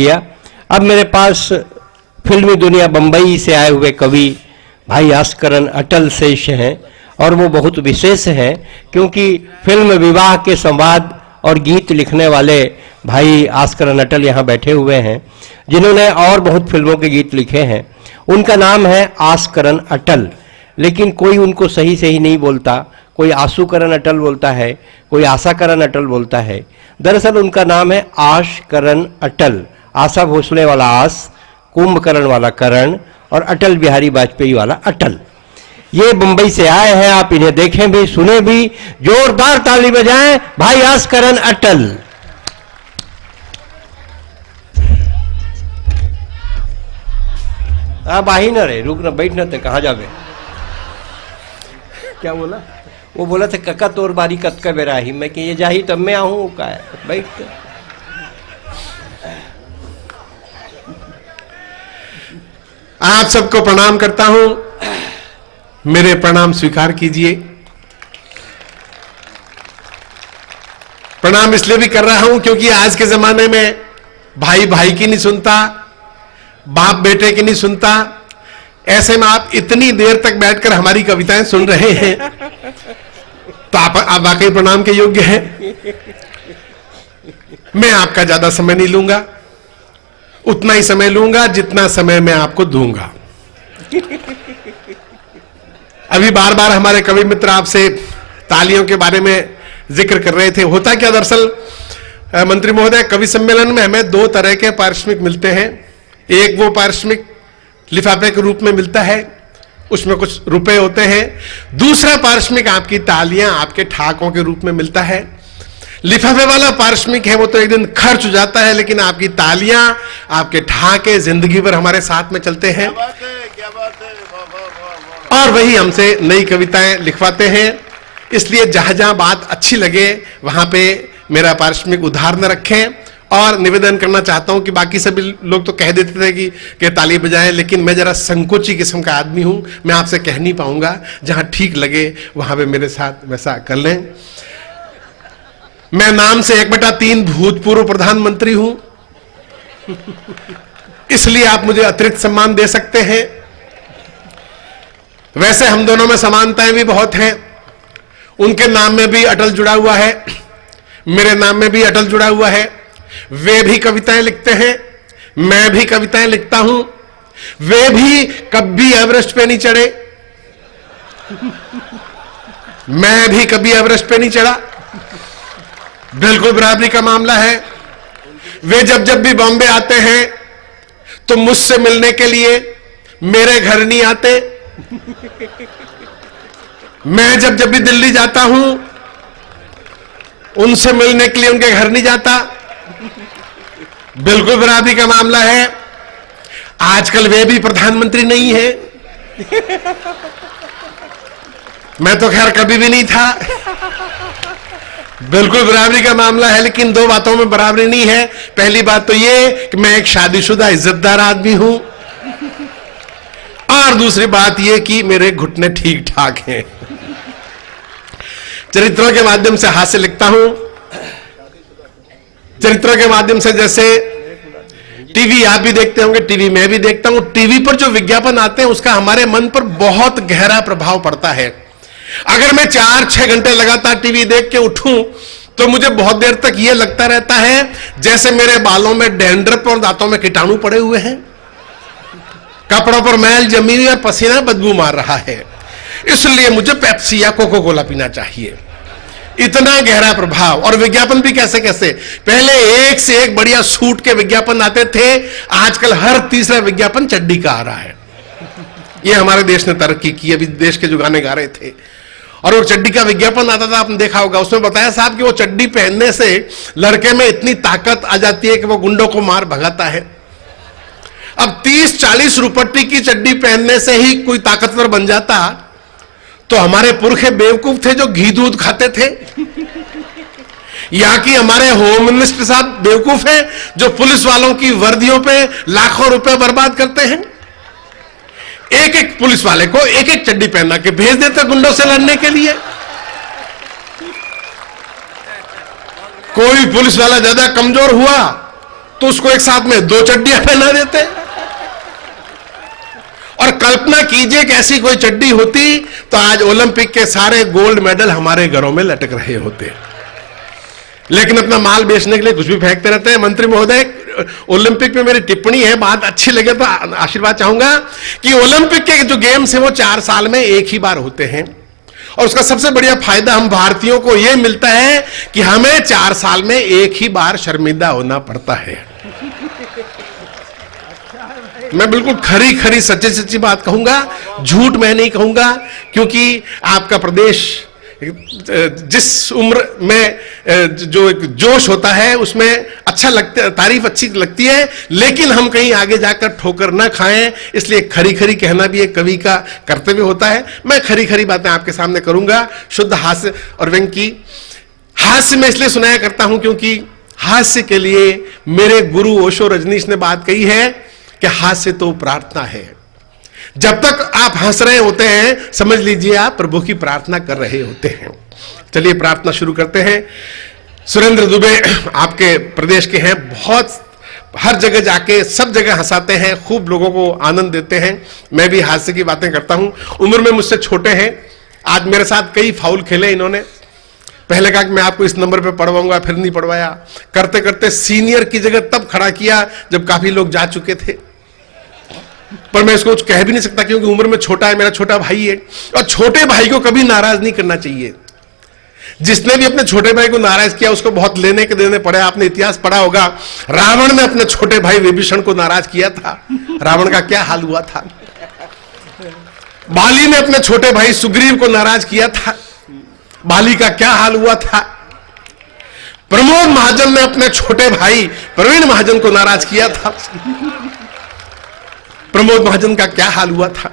किया। अब मेरे पास फिल्मी दुनिया बम्बई से आए हुए कवि भाई आस्करन अटल शेष हैं, और वो बहुत विशेष हैं क्योंकि फिल्म विवाह के संवाद और गीत लिखने वाले भाई आस्करन अटल यहाँ बैठे हुए हैं, जिन्होंने और बहुत फिल्मों के गीत लिखे हैं। उनका नाम है आस्करन अटल, लेकिन कोई उनको सही सही नहीं बोलता। कोई आशुकरण अटल बोलता है, कोई आशाकरण अटल बोलता है। दरअसल उनका नाम है आशकरण अटल। आशा भोसले वाला आस, कुंभकर्ण वाला करण, और अटल बिहारी वाजपेयी वाला अटल। ये मुंबई से आए हैं, आप इन्हें देखें भी, सुने भी। जोरदार ताली बजाएं भाई आस्करन अटल। आप आ ही ना रहे, रुक ना, बैठ ना थे, कहाँ जावे? क्या बोला? वो बोला था कक्का तोर बारी कत का बेराही। मैं कि ये जाही तब मैं आऊं का है, बैठ। आप सबको प्रणाम करता हूं, मेरे प्रणाम स्वीकार कीजिए। प्रणाम इसलिए भी कर रहा हूं क्योंकि आज के जमाने में भाई भाई की नहीं सुनता, बाप बेटे की नहीं सुनता। ऐसे में आप इतनी देर तक बैठकर हमारी कविताएं सुन रहे हैं तो आप वाकई प्रणाम के योग्य हैं। मैं आपका ज्यादा समय नहीं लूंगा, उतना ही समय लूंगा जितना समय मैं आपको दूंगा। अभी बार बार हमारे कवि मित्र आपसे तालियों के बारे में जिक्र कर रहे थे। होता क्या, दरअसल मंत्री महोदय, कवि सम्मेलन में हमें दो तरह के पारिश्रमिक मिलते हैं। एक वो पारिश्रमिक लिफाफे के रूप में मिलता है, उसमें कुछ रुपए होते हैं। दूसरा पारिश्रमिक आपकी तालियां, आपके ठहाकों के रूप में मिलता है। लिफाफे वाला पारिश्रमिक है वो तो एक दिन खर्च हो जाता है, लेकिन आपकी तालियां, आपके ठहाके जिंदगी भर हमारे साथ में चलते हैं। क्या बात है। और वही हमसे नई कविताएं लिखवाते हैं। इसलिए जहां जहां बात अच्छी लगे वहां पे मेरा पारिश्रमिक उधार न रखें। और निवेदन करना चाहता हूं कि बाकी सभी लोग तो कह देते थे कि ताली बजाएं, लेकिन मैं जरा संकोची किस्म का आदमी हूं, मैं आपसे कह नहीं पाऊंगा। जहां ठीक लगे वहां पे मेरे साथ वैसा कर लें। मैं नाम से 1/3 भूतपूर्व प्रधानमंत्री हूं, इसलिए आप मुझे अतिरिक्त सम्मान दे सकते हैं। वैसे हम दोनों में समानताएं भी बहुत हैं। उनके नाम में भी अटल जुड़ा हुआ है, मेरे नाम में भी अटल जुड़ा हुआ है। वे भी कविताएं लिखते हैं, मैं भी कविताएं लिखता हूं। वे भी कभी एवरेस्ट पे नहीं चढ़े, मैं भी कभी एवरेस्ट पे नहीं चढ़ा। बिल्कुल बराबरी का मामला है। वे जब जब भी बॉम्बे आते हैं तो मुझसे मिलने के लिए मेरे घर नहीं आते। मैं जब जब भी दिल्ली जाता हूं उनसे मिलने के लिए उनके घर नहीं जाता। बिल्कुल बराबरी का मामला है। आजकल वे भी प्रधानमंत्री नहीं है, मैं तो खैर कभी भी नहीं था। बिल्कुल बराबरी का मामला है, लेकिन दो बातों में बराबरी नहीं है। पहली बात तो ये कि मैं एक शादीशुदा इज्जतदार आदमी हूं, और दूसरी बात ये कि मेरे घुटने ठीक ठाक हैं। चरित्रों के माध्यम से हास्य लिखता हूं। चरित्रों के माध्यम से, जैसे टीवी आप भी देखते होंगे, टीवी मैं भी देखता हूं। टीवी पर जो विज्ञापन आते हैं उसका हमारे मन पर बहुत गहरा प्रभाव पड़ता है। अगर मैं 4-6 घंटे लगातार टीवी देख के उठूं तो मुझे बहुत देर तक यह लगता रहता है जैसे मेरे बालों में डैंड्रफ और दांतों में कीटाणु पड़े हुए हैं, कपड़ों पर मैल जमी हुई है, पसीना बदबू मार रहा है। इसलिए मुझे पेप्सी या कोको कोला पीना चाहिए। इतना गहरा प्रभाव। और विज्ञापन भी कैसे कैसे, पहले एक से एक बढ़िया सूट के विज्ञापन आते थे, आजकल हर तीसरा विज्ञापन चड्डी का आ रहा है। ये हमारे देश ने तरक्की की। अभी देश के जो गाने गा रहे थे और वो चड्डी का विज्ञापन आता था, आपने देखा होगा। उसमें बताया साहब कि वो चड्डी पहनने से लड़के में इतनी ताकत आ जाती है कि वो गुंडों को मार भगाता है। अब 30-40 रुपट्टी की चड्डी पहनने से ही कोई ताकतवर बन जाता, तो हमारे पुरखे बेवकूफ थे जो घी दूध खाते थे, या कि हमारे होम मिनिस्टर साहब बेवकूफ हैं जो पुलिस वालों की वर्दियों पे लाखों रुपए बर्बाद करते हैं। एक एक पुलिस वाले को एक एक चड्डी पहना के भेज देते गुंडों से लड़ने के लिए। कोई पुलिस वाला ज्यादा कमजोर हुआ तो उसको एक साथ में 2 चड्डियां पहना देते। और कल्पना कीजिए कि ऐसी कोई चड्डी होती तो आज ओलंपिक के सारे गोल्ड मेडल हमारे घरों में लटक रहे होते। लेकिन अपना माल बेचने के लिए कुछ भी फेंकते रहते हैं। मंत्री महोदय, ओलंपिक में मेरी टिप्पणी है, बात अच्छी लगे तो आशीर्वाद चाहूंगा कि ओलंपिक के जो गेम्स हैं वो 4 साल में एक ही बार होते हैं, और उसका सबसे बढ़िया फायदा हम भारतीयों को यह मिलता है कि हमें 4 साल में एक ही बार शर्मिंदा होना पड़ता है। मैं बिल्कुल खरी खरी सच्ची सच्ची बात कहूंगा, झूठ मैं नहीं कहूंगा, क्योंकि आपका प्रदेश जिस उम्र में जो एक जोश होता है उसमें अच्छा लगता, तारीफ अच्छी लगती है, लेकिन हम कहीं आगे जाकर ठोकर ना खाएं, इसलिए खरी खरी कहना भी एक कवि का कर्तव्य होता है। मैं खरी खरी बातें आपके सामने करूंगा, शुद्ध हास्य और व्यंग की। हास्य मैं इसलिए सुनाया करता हूं क्योंकि हास्य के लिए मेरे गुरु ओशो रजनीश ने बात कही है कि हास्य तो प्रार्थना है। जब तक आप हंस रहे होते हैं समझ लीजिए आप प्रभु की प्रार्थना कर रहे होते हैं। चलिए प्रार्थना शुरू करते हैं। सुरेंद्र दुबे आपके प्रदेश के हैं, बहुत हर जगह जाके सब जगह हंसाते हैं, खूब लोगों को आनंद देते हैं। मैं भी हास्य की बातें करता हूं। उम्र में मुझसे छोटे हैं, आज मेरे साथ कई फाउल खेले इन्होंने। पहले कहा कि मैं आपको इस नंबर पे पढ़वाऊंगा, फिर नहीं पढ़वाया। करते करते सीनियर की जगह तब खड़ा किया जब काफी लोग जा चुके थे, पर मैं इसको कुछ कह भी नहीं सकता क्योंकि उम्र में छोटा है, मेरा छोटा भाई है, और छोटे भाई को कभी नाराज नहीं करना चाहिए। जिसने भी अपने छोटे भाई को नाराज किया उसको बहुत लेने के देने पड़े। आपने इतिहास पढ़ा होगा, रावण ने अपने छोटे भाई विभीषण को नाराज किया था, रावण का क्या हाल हुआ था। बाली ने अपने छोटे भाई सुग्रीव को नाराज किया था, बाली का क्या हाल हुआ था। प्रमोद महाजन ने अपने छोटे भाई प्रवीण महाजन को नाराज किया था, प्रमोद महाजन का क्या हाल हुआ था।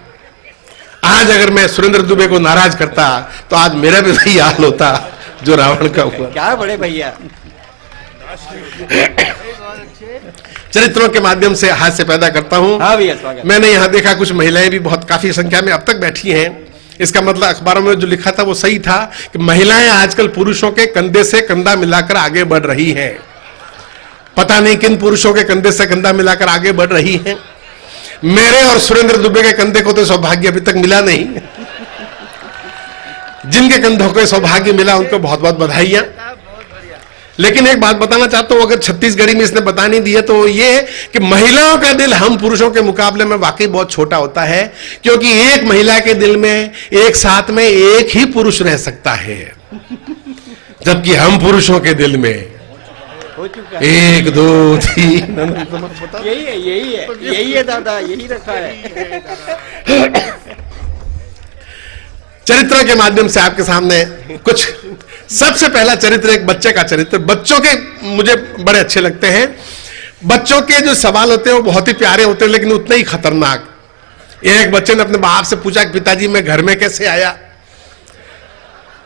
आज अगर मैं सुरेंद्र दुबे को नाराज करता तो आज मेरा भी वही हाल होता जो रावण का हुआ। क्या बड़े भैया। चरित्रों के माध्यम से हास्य पैदा करता हूं। हाँ भैया, स्वागत। मैंने यहां देखा कुछ महिलाएं भी बहुत काफी संख्या में अब तक बैठी हैं। इसका मतलब अखबारों में जो लिखा था वो सही था कि महिलाएं आजकल पुरुषों के कंधे से कंधा मिलाकर आगे बढ़ रही हैं। पता नहीं किन पुरुषों के कंधे से कंधा मिलाकर आगे बढ़ रही हैं। मेरे और सुरेंद्र दुबे के कंधे को तो सौभाग्य अभी तक मिला नहीं। जिनके कंधों को सौभाग्य मिला उनको बहुत बहुत बधाइयां। लेकिन एक बात बताना चाहता हूं, अगर छत्तीसगढ़ी में इसने बता नहीं दिया तो ये कि महिलाओं का दिल हम पुरुषों के मुकाबले में वाकई बहुत छोटा होता है, क्योंकि एक महिला के दिल में एक साथ में एक ही पुरुष रह सकता है, जबकि हम पुरुषों के दिल में 1 2 3 यही है दादा, यही रखा है। चरित्र के माध्यम से आपके सामने कुछ, सबसे पहला चरित्र एक बच्चे का चरित्र। बच्चों के मुझे बड़े अच्छे लगते हैं। बच्चों के जो सवाल होते हैं वो बहुत ही प्यारे होते हैं लेकिन उतने ही खतरनाक। एक बच्चे ने अपने बाप से पूछा कि पिताजी मैं घर में कैसे आया।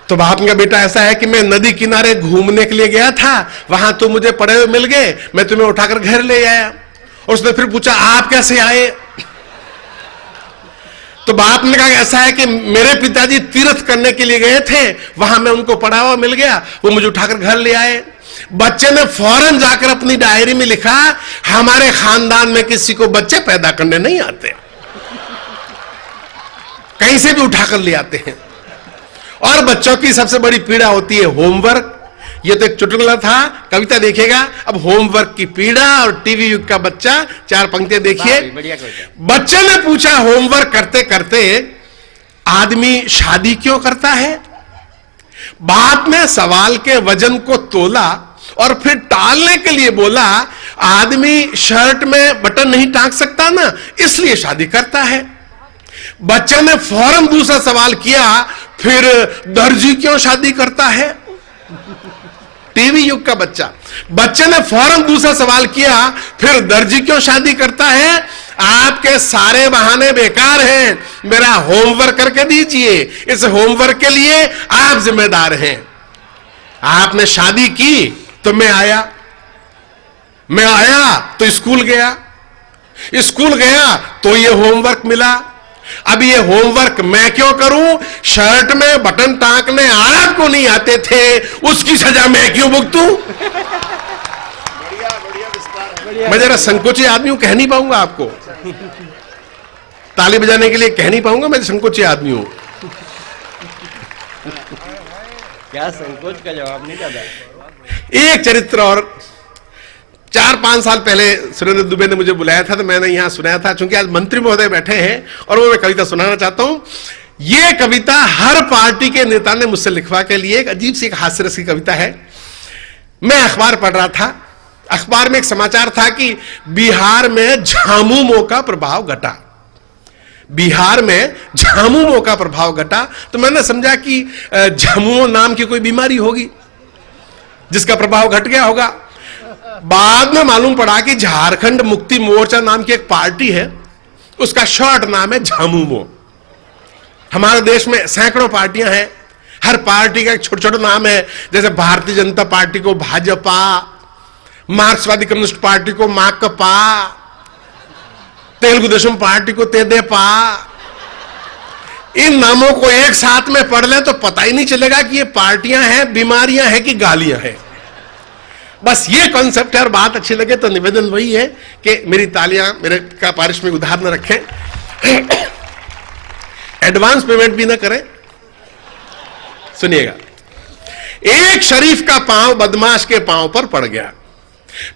तो बाप ने कहा बेटा ऐसा है कि मैं नदी किनारे घूमने के लिए गया था, वहां तो मुझे पड़े हुए मिल गए, मैं तुम्हें उठाकर घर ले आया। और उसने फिर पूछा आप कैसे आए। तो बाप ने कहा ऐसा है कि मेरे पिताजी तीर्थ करने के लिए गए थे, वहां मैं उनको पड़ा हुआ मिल गया, वो मुझे उठाकर घर ले आए। बच्चे ने फौरन जाकर अपनी डायरी में लिखा हमारे खानदान में किसी को बच्चे पैदा करने नहीं आते, कहीं से भी उठाकर ले आते हैं। और बच्चों की सबसे बड़ी पीड़ा होती है होमवर्क। ये तो एक चुटकुला था, कविता देखिएगा। अब होमवर्क की पीड़ा और टीवी युग का बच्चा, 4 पंक्तियां देखिए। बच्चे ने पूछा होमवर्क करते करते आदमी शादी क्यों करता है। बाप ने सवाल के वजन को तोला और फिर टालने के लिए बोला आदमी शर्ट में बटन नहीं टांग सकता ना, इसलिए शादी करता है। बच्चे ने फौरन दूसरा सवाल किया फिर दर्जी क्यों शादी करता है। टीवी युग का बच्चा, बच्चे ने फौरन दूसरा सवाल किया फिर दर्जी क्यों शादी करता है। आपके सारे बहाने बेकार हैं, मेरा होमवर्क करके दीजिए, इस होमवर्क के लिए आप जिम्मेदार हैं। आपने शादी की तो मैं आया तो स्कूल गया तो ये होमवर्क मिला। अब ये होमवर्क मैं क्यों करूं। शर्ट में बटन टांकने आपको नहीं आते थे, उसकी सजा मैं क्यों भुगतूं। बढ़िया बढ़िया विस्तार है। मैं जरा संकोची आदमी हूं, कह नहीं पाऊंगा आपको, ताली बजाने के लिए कह नहीं पाऊंगा, मैं संकोची आदमी हूं। क्या संकोच का जवाब नहीं दादा। एक चरित्र और 4-5 साल पहले सुरेंद्र दुबे ने मुझे बुलाया था, तो मैंने यहां सुनाया था। चूंकि आज मंत्री महोदय बैठे हैं और वो मैं कविता सुनाना चाहता हूं। ये कविता हर पार्टी के नेता ने मुझसे लिखवा के लिए, एक अजीब सी एक हास्यरस की कविता है। मैं अखबार पढ़ रहा था, अखबार में एक समाचार था कि बिहार में झामुमो का प्रभाव घटा। बिहार में झामुमो का प्रभाव घटा, तो मैंने समझा कि झामुमो नाम की कोई बीमारी होगी जिसका प्रभाव घट गया होगा। बाद में मालूम पड़ा कि झारखंड मुक्ति मोर्चा नाम की एक पार्टी है, उसका शॉर्ट नाम है झामुमो। हमारे देश में सैकड़ों पार्टियां हैं, हर पार्टी का एक छोटा छोटा नाम है। जैसे भारतीय जनता पार्टी को भाजपा, मार्क्सवादी कम्युनिस्ट पार्टी को माकपा, तेलुगु देशम पार्टी को तेदेपा। इन नामों को एक साथ में पढ़ ले तो पता ही नहीं चलेगा कि ये पार्टियां हैं, बीमारियां हैं कि गालियां हैं। बस ये कॉन्सेप्ट है। और बात अच्छी लगे तो निवेदन वही है कि मेरी तालियां मेरे का पारिश्रमिक उधार न रखें, एडवांस पेमेंट भी ना करें। सुनिएगा, एक शरीफ का पांव बदमाश के पांव पर पड़ गया।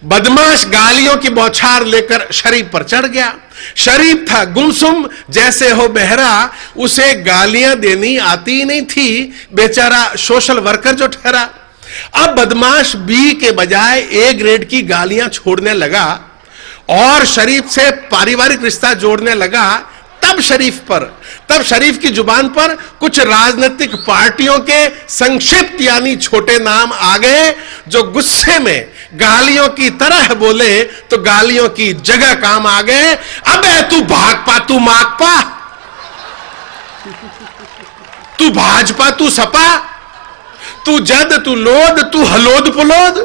बदमाश गालियों की बौछार लेकर शरीफ पर चढ़ गया। शरीफ था गुमसुम जैसे हो बहरा, उसे गालियां देनी आती नहीं थी, बेचारा सोशल वर्कर जो ठहरा। अब बदमाश बी के बजाय ए ग्रेड की गालियां छोड़ने लगा और शरीफ से पारिवारिक रिश्ता जोड़ने लगा। तब शरीफ की जुबान पर कुछ राजनीतिक पार्टियों के संक्षिप्त यानी छोटे नाम आ गए, जो गुस्से में गालियों की तरह बोले तो गालियों की जगह काम आ गए। अबे तू भागपा, तू माकपा, तू भाजपा, तू सपा, तू जद, तू लोद, तू हलोद पुलोद,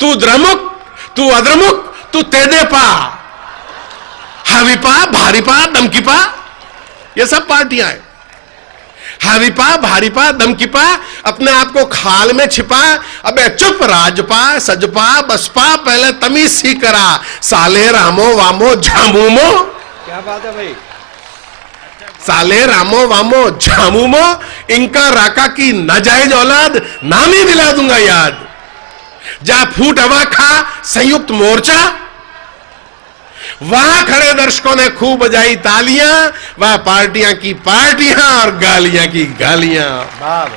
तू द्रमुक, तू अद्रमुक, तू तेदेपा, हावीपा, भारीपा, दमकीपा। ये सब पार्टियां हैं। हावीपा, भारीपा, दमकीपा, अपने आप को खाल में छिपा। अबे चुप, राजपा, सजपा, बसपा, पहले तमीज सी करा, साले रामो वामो झामुमो। क्या बात है भाई। साले रामो वामो झामुमो, इनका राका की नाजायज औलाद, नाम ही दिला दूंगा याद। जा फूट हवा खा संयुक्त मोर्चा। वहां खड़े दर्शकों ने खूब बजाई तालियां। वह पार्टियां की पार्टियां और गालियां की गालियां,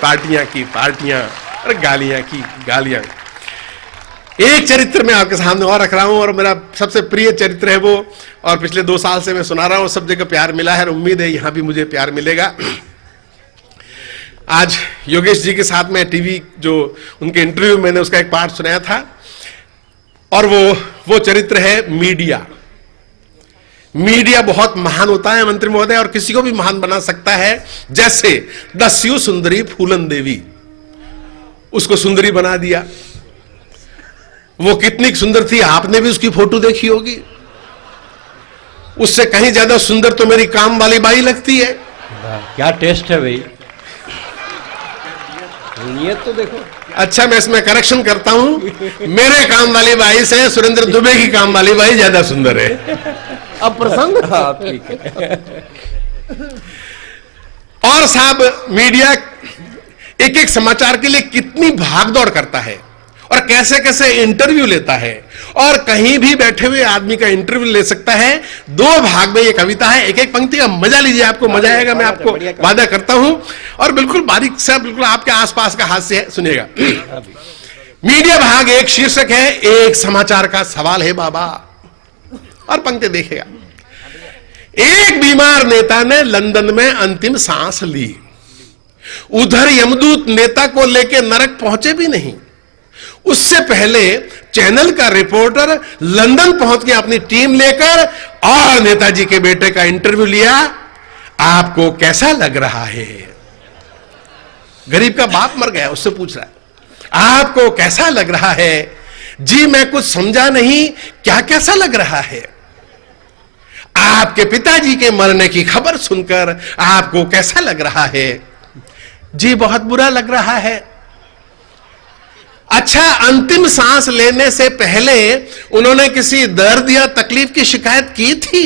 पार्टियां की पार्टियां और गालियां की गालियां। एक चरित्र मैं आपके सामने और रख रहा हूं, और मेरा सबसे प्रिय चरित्र है वो, और पिछले 2 साल से मैं सुना रहा हूं। सब जगह प्यार मिला है और उम्मीद है यहां भी मुझे प्यार मिलेगा। आज योगेश जी के साथ में टीवी जो उनके इंटरव्यू मैंने उसका एक पार्ट सुनाया था, और वो चरित्र है मीडिया। मीडिया बहुत महान होता है मंत्री महोदय, और किसी को भी महान बना सकता है। जैसे दस्यु सुंदरी फूलन देवी, उसको सुंदरी बना दिया। वो कितनी सुंदर थी, आपने भी उसकी फोटो देखी होगी। उससे कहीं ज्यादा सुंदर तो मेरी काम वाली बाई लगती है। क्या टेस्ट है भाई, नियत तो देखो। अच्छा, मैं इसमें करेक्शन करता हूं, मेरे काम वाली बाई से सुरेंद्र दुबे की काम वाली बाई ज्यादा सुंदर है। अब प्रसंग था, ठीक है। और साहब, मीडिया एक एक समाचार के लिए कितनी भागदौड़ करता है और कैसे कैसे इंटरव्यू लेता है, और कहीं भी बैठे हुए आदमी का इंटरव्यू ले सकता है। 2 भाग में ये कविता है, एक एक पंक्ति का मजा लीजिए, आपको मजा आएगा, मैं आपको वादा करता हूं। और बिल्कुल बारीक से, बिल्कुल आपके आसपास का हास्य है, सुनिएगा। मीडिया भाग 1 शीर्षक है, एक समाचार का सवाल है बाबा, और पंक्ति देखेगा। एक बीमार नेता ने लंदन में अंतिम सांस ली। उधर यमदूत नेता को लेकर नरक पहुंचे भी नहीं, उससे पहले चैनल का रिपोर्टर लंदन पहुंच गया अपनी टीम लेकर, और नेताजी के बेटे का इंटरव्यू लिया। आपको कैसा लग रहा है? गरीब का बाप मर गया, उससे पूछ रहा है आपको कैसा लग रहा है? जी मैं कुछ समझा नहीं, क्या कैसा लग रहा है? आपके पिताजी के मरने की खबर सुनकर आपको कैसा लग रहा है? जी बहुत बुरा लग रहा है। अच्छा, अंतिम सांस लेने से पहले उन्होंने किसी दर्द या तकलीफ की शिकायत की थी?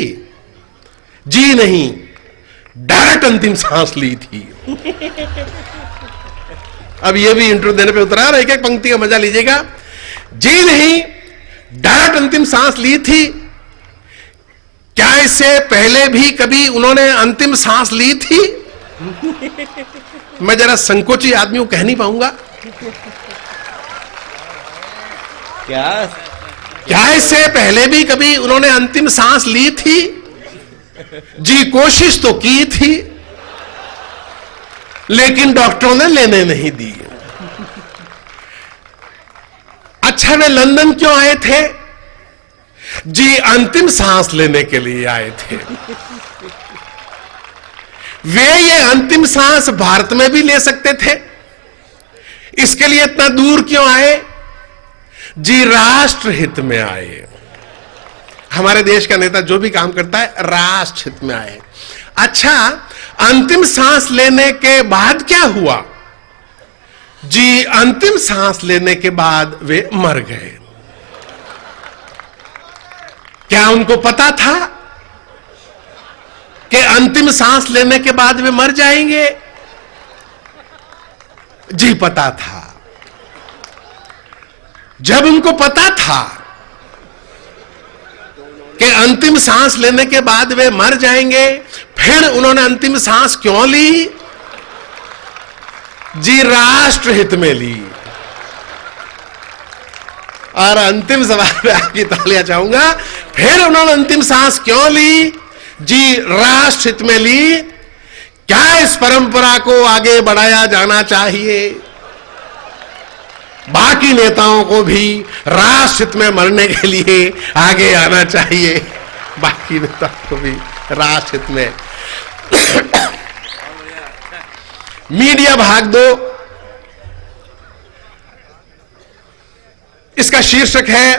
जी नहीं, डायरेक्ट अंतिम सांस ली थी। अब ये भी इंटरव्यू देने पे उतरा रहा है, एक एक पंक्ति का मजा लीजिएगा। जी नहीं, डायरेक्ट अंतिम सांस ली थी। क्या इससे पहले भी कभी उन्होंने अंतिम सांस ली थी? मैं जरा संकोची आदमी हूं, कह नहीं पाऊंगा। क्या इससे पहले भी कभी उन्होंने अंतिम सांस ली थी? जी, कोशिश तो की थी, लेकिन डॉक्टरों ने लेने नहीं दी। अच्छा, वे लंदन क्यों आए थे? जी, अंतिम सांस लेने के लिए आए थे। वे ये अंतिम सांस भारत में भी ले सकते थे, इसके लिए इतना दूर क्यों आए? जी, राष्ट्र हित में आए। हमारे देश का नेता जो भी काम करता है राष्ट्र हित में आए। अच्छा, अंतिम सांस लेने के बाद क्या हुआ? जी, अंतिम सांस लेने के बाद वे मर गए। क्या उनको पता था कि अंतिम सांस लेने के बाद वे मर जाएंगे? जी, पता था। जब उनको पता था कि अंतिम सांस लेने के बाद वे मर जाएंगे, फिर उन्होंने अंतिम सांस क्यों ली? जी, राष्ट्र हित में ली। और अंतिम सवाल पे आपकी तालियां चाहूंगा, फिर उन्होंने अंतिम सांस क्यों ली? जी, राष्ट्र हित में ली। क्या इस परंपरा को आगे बढ़ाया जाना चाहिए? बाकी नेताओं को भी राष्ट्र हित में मरने के लिए आगे आना चाहिए। बाकी नेताओं को भी राष्ट्र हित में। मीडिया भाग दो, इसका शीर्षक है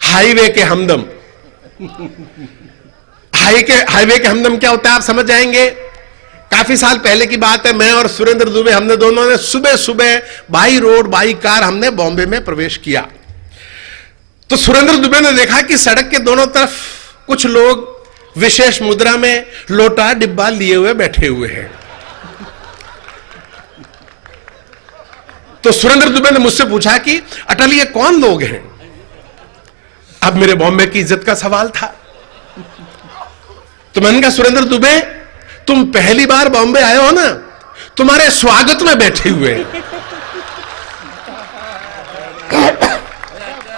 हाईवे के हमदम। हाईवे के हमदम क्या होता है आप समझ जाएंगे। काफी साल पहले की बात है, मैं और सुरेंद्र दुबे, हमने दोनों ने सुबह सुबह बाई रोड बाई कार हमने बॉम्बे में प्रवेश किया। तो सुरेंद्र दुबे ने देखा कि सड़क के दोनों तरफ कुछ लोग विशेष मुद्रा में लोटा डिब्बा लिए हुए बैठे हुए हैं। तो सुरेंद्र दुबे ने मुझसे पूछा कि अटल ये कौन लोग हैं? अब मेरे बॉम्बे की इज्जत का सवाल था। तो मैंने कहा, सुरेंद्र दुबे, तुम पहली बार बॉम्बे आए हो ना, तुम्हारे स्वागत में बैठे हुए हैं।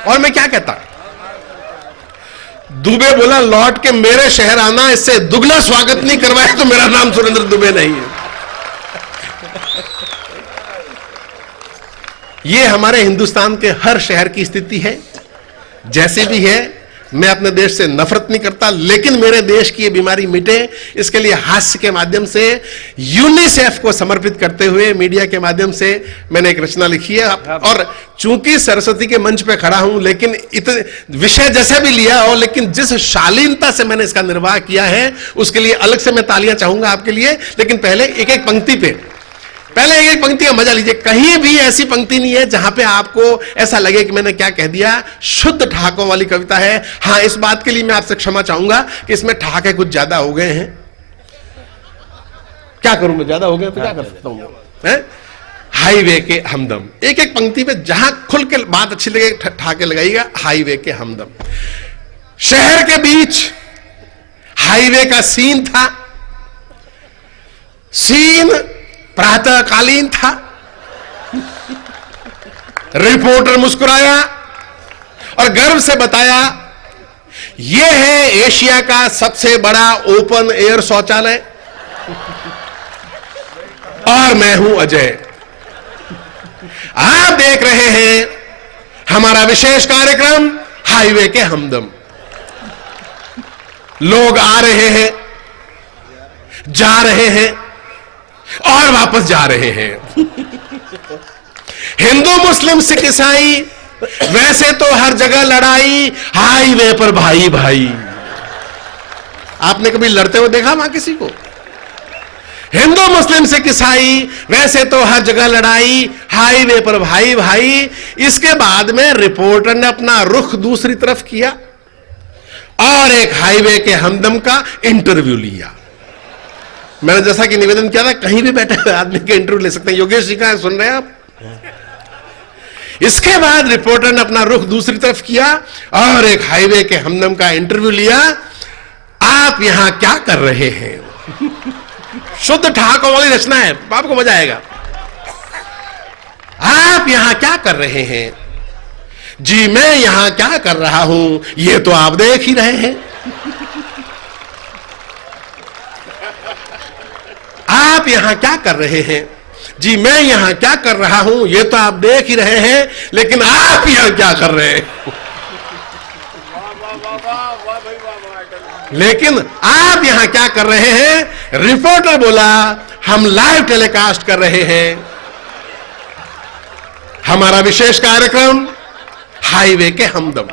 और मैं क्या कहता? दुबे बोला, लौट के मेरे शहर आना, इससे दुगना स्वागत नहीं करवाया तो मेरा नाम सुरेंद्र दुबे नहीं है। ये हमारे हिंदुस्तान के हर शहर की स्थिति है, जैसे भी है। मैं अपने देश से नफरत नहीं करता, लेकिन मेरे देश की ये बीमारी मिटे, इसके लिए हास्य के माध्यम से, यूनिसेफ को समर्पित करते हुए मीडिया के माध्यम से मैंने एक रचना लिखी है। और चूंकि सरस्वती के मंच पे खड़ा हूं, लेकिन इतने विषय जैसे भी लिया हो, लेकिन जिस शालीनता से मैंने इसका निर्वाह किया है, उसके लिए अलग से मैं तालियां चाहूंगा आपके लिए। लेकिन पहले एक एक पंक्ति का मजा लीजिए। कहीं भी ऐसी पंक्ति नहीं है जहां पे आपको ऐसा लगे कि मैंने क्या कह दिया। शुद्ध ठहाकों वाली कविता है। हां, इस बात के लिए मैं आपसे क्षमा चाहूंगा कि इसमें ठहाके कुछ ज्यादा हो गए हैं। क्या करूं मैं, ज्यादा हो गए तो क्या कर सकता हूं। हाईवे के हमदम, एक एक पंक्ति पे जहां खुल के बात अच्छी लगे ठहाके लगाइएगा। हाईवे के हमदम। शहर के बीच हाईवे का सीन था। सीन प्रातःकालीन था। रिपोर्टर मुस्कुराया और गर्व से बताया, यह है एशिया का सबसे बड़ा ओपन एयर शौचालय और मैं हूं अजय। आप देख रहे हैं हमारा विशेष कार्यक्रम हाईवे के हमदम। लोग आ रहे हैं, जा रहे हैं और वापस जा रहे हैं। हिंदू मुस्लिम सिख ईसाई, वैसे तो हर जगह लड़ाई, हाईवे पर भाई भाई। आपने कभी लड़ते हुए देखा वहां किसी को? हिंदू मुस्लिम सिख ईसाई, वैसे तो हर जगह लड़ाई, हाईवे पर भाई भाई। इसके बाद में रिपोर्टर ने अपना रुख दूसरी तरफ किया और एक हाईवे के हमदम का इंटरव्यू लिया। मैंने जैसा कि निवेदन किया था, कहीं भी बैठे हुए आदमी के इंटरव्यू ले सकते हैं। योगेश जी का सुन रहे हैं आप? इसके बाद रिपोर्टर ने अपना रुख दूसरी तरफ किया और एक हाईवे के हमदम का इंटरव्यू लिया। आप यहां क्या कर रहे हैं? शुद्ध ठहाकों वाली रचना है, आपको मजा आएगा। आप यहां क्या कर रहे हैं? जी मैं यहां क्या कर रहा हूं, ये तो आप देख ही रहे हैं। आप यहां क्या कर रहे हैं? जी मैं यहां क्या कर रहा हूं, ये तो आप देख ही रहे हैं, लेकिन आप यहां क्या कर रहे हैं? लेकिन आप यहां क्या कर रहे हैं? रिपोर्टर बोला, हम लाइव टेलीकास्ट कर रहे हैं हमारा विशेष कार्यक्रम हाईवे के हमदम।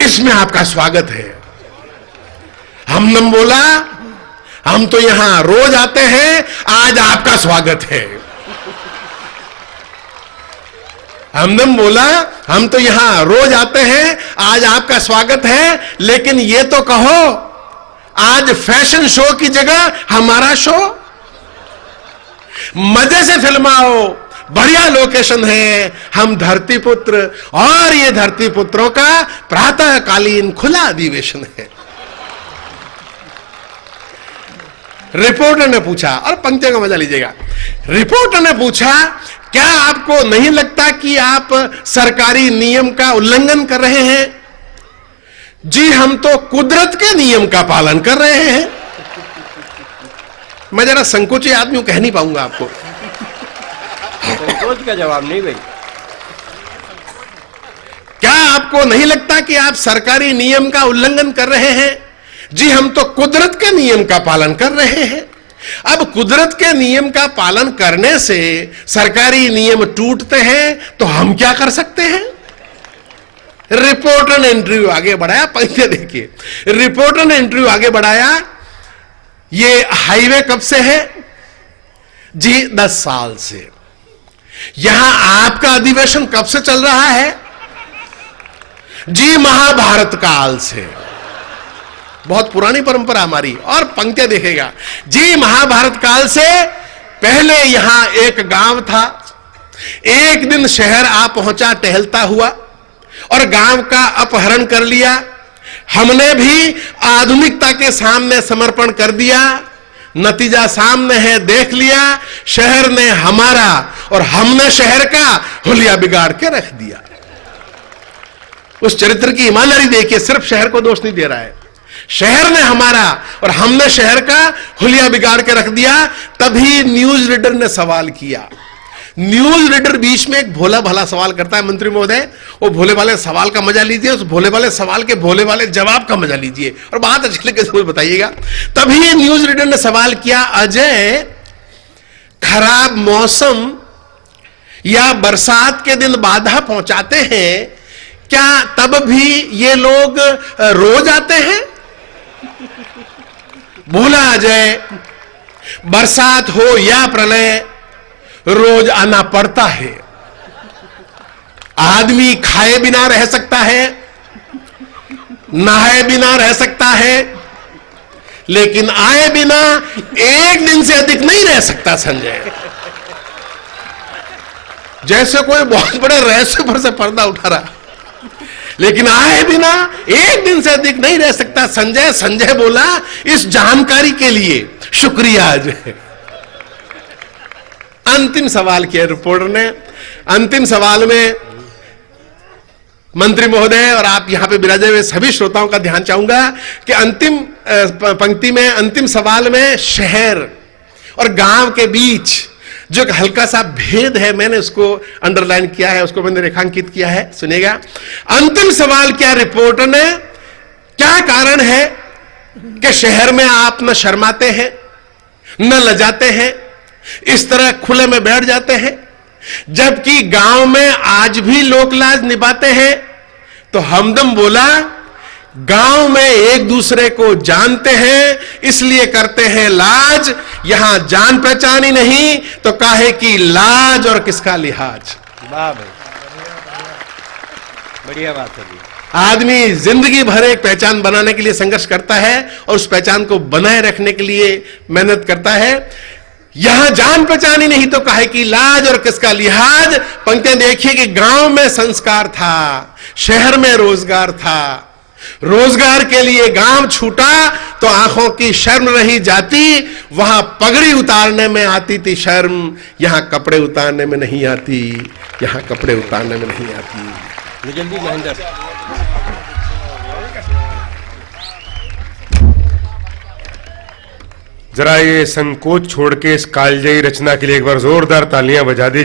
इसमें आपका स्वागत है। हमदम बोला, हम तो यहां रोज आते हैं, आज आपका स्वागत है। हमदम बोला, हम तो यहां रोज आते हैं, आज आपका स्वागत है, लेकिन ये तो कहो, आज फैशन शो की जगह हमारा शो। मजे से फिल्माओ, बढ़िया लोकेशन है, हम धरती पुत्र, और ये धरती पुत्रों का प्रातःकालीन खुला अधिवेशन है। रिपोर्टर ने पूछा, और पंक्तियों का मजा लीजिएगा। रिपोर्टर ने पूछा, क्या आपको नहीं लगता कि आप सरकारी नियम का उल्लंघन कर रहे हैं? जी हम तो कुदरत के नियम का पालन कर रहे हैं। मैं जरा संकोची आदमी हूं, कह नहीं पाऊंगा आपको। संकोच का जवाब नहीं भाई। क्या आपको नहीं लगता कि आप सरकारी नियम का उल्लंघन कर रहे हैं? जी हम तो कुदरत के नियम का पालन कर रहे हैं। अब कुदरत के नियम का पालन करने से सरकारी नियम टूटते हैं तो हम क्या कर सकते हैं? रिपोर्टर ने इंटरव्यू आगे बढ़ाया। पंक्ति देखिए, रिपोर्टर ने इंटरव्यू आगे बढ़ाया। ये हाईवे कब से है? जी 10 साल से। यहां आपका अधिवेशन कब से चल रहा है? जी महाभारत काल से। बहुत पुरानी परंपरा हमारी। और पंक्तियां देखेगा, जी महाभारत काल से पहले यहां एक गांव था। एक दिन शहर आ पहुंचा टहलता हुआ और गांव का अपहरण कर लिया। हमने भी आधुनिकता के सामने समर्पण कर दिया। नतीजा सामने है, देख लिया। शहर ने हमारा और हमने शहर का हुलिया बिगाड़ के रख दिया। उस चरित्र की ईमानदारी देखिए, सिर्फ शहर को दोष नहीं दे रहा है। शहर ने हमारा और हमने शहर का हुलिया बिगाड़ के रख दिया। तभी न्यूज रीडर ने सवाल किया। न्यूज रीडर बीच में एक भोला भाला सवाल करता है, मंत्री महोदय, वो भोले वाले सवाल का मजा लीजिए, उस भोले वाले सवाल के भोले वाले जवाब का मजा लीजिए और बात अच्छी लगे बताइएगा। तभी न्यूज रीडर ने सवाल किया, अजय, खराब मौसम या बरसात के दिन बाधा पहुंचाते हैं, क्या तब भी ये लोग रोज आते हैं? बोला अजय, बरसात हो या प्रलय, रोज आना पड़ता है। आदमी खाए बिना रह सकता है, नहाए बिना रह सकता है, लेकिन आए बिना एक दिन से अधिक नहीं रह सकता। संजय, जैसे कोई बहुत बड़े रहस्य पर से पर्दा उठा रहा, लेकिन आए बिना एक दिन से अधिक नहीं रह सकता। संजय संजय बोला, इस जानकारी के लिए शुक्रिया अजय। अंतिम सवाल किया रिपोर्टर ने। अंतिम सवाल में मंत्री महोदय और आप यहां पे विराजे हुए सभी श्रोताओं का ध्यान चाहूंगा कि अंतिम पंक्ति में, अंतिम सवाल में शहर और गांव के बीच जो एक हल्का सा भेद है, मैंने उसको अंडरलाइन किया है, उसको मैंने रेखांकित किया है। सुनिएगा, अंतिम सवाल क्या रिपोर्टर ने, क्या कारण है कि शहर में आप न शर्माते हैं न लजाते हैं, इस तरह खुले में बैठ जाते हैं, जबकि गांव में आज भी लोक लाज निभाते हैं? तो हमदम बोला गांव में एक दूसरे को जानते हैं, इसलिए करते हैं लाज। यहां जान पहचान ही नहीं तो काहे की लाज और किसका लिहाज। वाह भाई, बढ़िया बात है जी। आदमी जिंदगी भर एक पहचान बनाने के लिए संघर्ष करता है और उस पहचान को बनाए रखने के लिए मेहनत करता है। यहां जान पहचान ही नहीं तो काहे की लाज और किसका लिहाज। पंक्तियां देखिए कि गांव में संस्कार था, शहर में रोजगार था। रोजगार के लिए गांव छूटा तो आंखों की शर्म रही जाती। वहां पगड़ी उतारने में आती थी शर्म, यहां कपड़े उतारने में नहीं आती। यहां कपड़े उतारने में नहीं आती। जल्दी महेंद्र, जरा ये संकोच छोड़ के इस कालजयी रचना के लिए एक बार जोरदार तालियां बजा दीजिए।